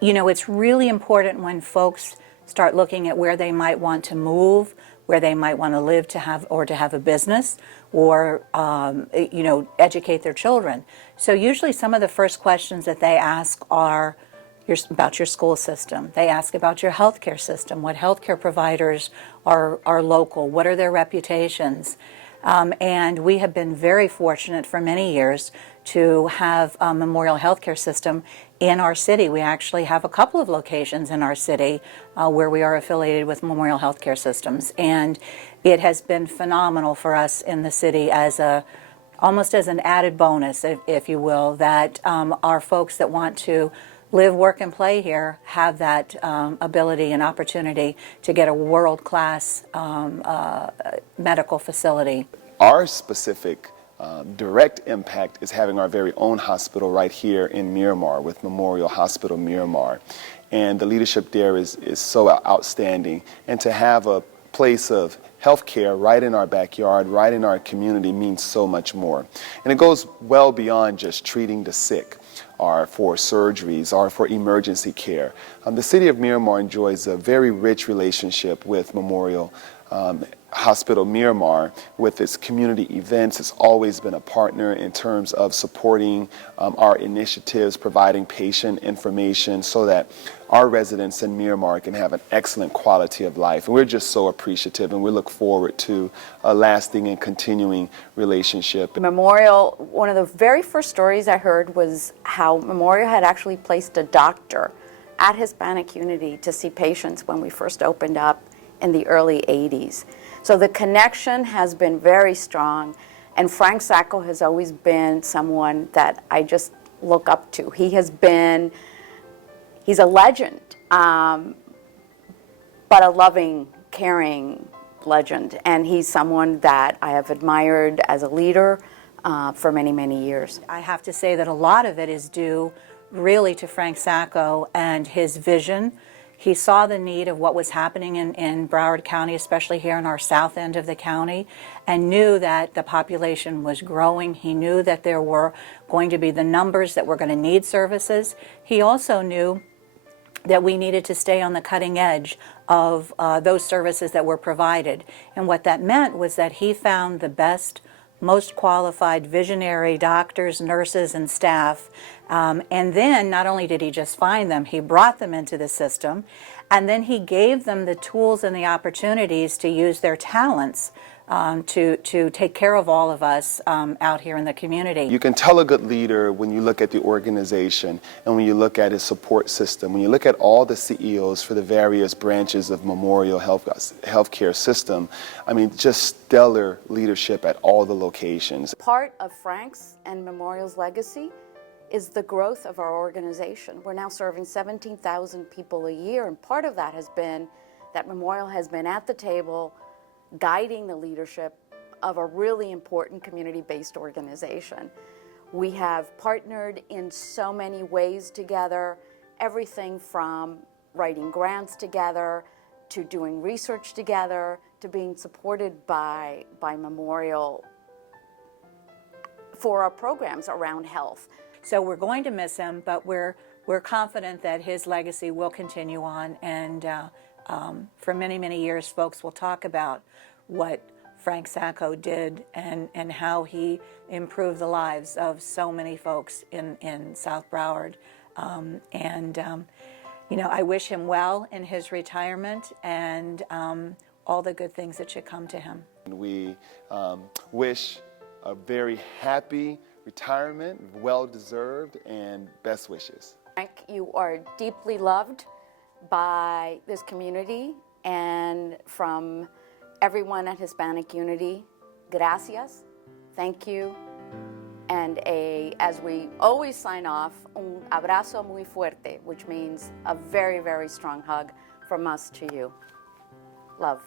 you know, it's really important when folks start looking at where they might want to move, where they might want to live to have a business, or you know, educate their children. So usually some of the first questions that they ask are about your school system. They ask about your healthcare system, what healthcare providers are local, what are their reputations. And we have been very fortunate for many years to have a Memorial Healthcare System in our city. We actually have a couple of locations in our city where we are affiliated with Memorial Healthcare Systems. And it has been phenomenal for us in the city as almost as an added bonus, if you will, that our folks that want to live, work, and play here have that ability and opportunity to get a world-class medical facility. Our specific direct impact is having our very own hospital right here in Miramar with Memorial Hospital Miramar. And the leadership there is so outstanding. And to have a place of healthcare right in our backyard, right in our community means so much more. And it goes well beyond just treating the sick, or for surgeries, or for emergency care. The city of Miramar enjoys a very rich relationship with Memorial Hospital Miramar with its community events. It's always been a partner in terms of supporting our initiatives, providing patient information so that our residents in Miramar can have an excellent quality of life. And we're just so appreciative, and we look forward to a lasting and continuing relationship. Memorial, one of the very first stories I heard was how Memorial had actually placed a doctor at Hispanic Unity to see patients when we first opened up in the early 80s. So the connection has been very strong, and Frank Sacco has always been someone that I just look up to. He's a legend, but a loving, caring legend, and he's someone that I have admired as a leader for many, many years. I have to say that a lot of it is due really to Frank Sacco and his vision. He saw the need of what was happening in Broward County, especially here in our south end of the county, and knew that the population was growing. He knew that there were going to be the numbers that were going to need services. He also knew that we needed to stay on the cutting edge of those services that were provided. And what that meant was that he found the best, most qualified visionary doctors, nurses, and staff. And then not only did he just find them, he brought them into the system, and then he gave them the tools and the opportunities to use their talents to take care of all of us out here in the community. You can tell a good leader when you look at the organization and when you look at his support system, when you look at all the CEOs for the various branches of Memorial Healthcare System. I mean, just stellar leadership at all the locations. Part of Frank's and Memorial's legacy is the growth of our organization. We're now serving 17,000 people a year, and part of that has been that Memorial has been at the table guiding the leadership of a really important community-based organization. We have partnered in so many ways together, everything from writing grants together, to doing research together, to being supported by Memorial for our programs around health. So we're going to miss him, but we're confident that his legacy will continue on, and for many, many years, folks will talk about what Frank Sacco did and how he improved the lives of so many folks in South Broward. You know, I wish him well in his retirement and all the good things that should come to him. We wish a very happy retirement, well-deserved, and best wishes. Frank, you are deeply loved by this community and from everyone at Hispanic Unity. Gracias, thank you, and as we always sign off, un abrazo muy fuerte, which means a very, very strong hug from us to you. Love.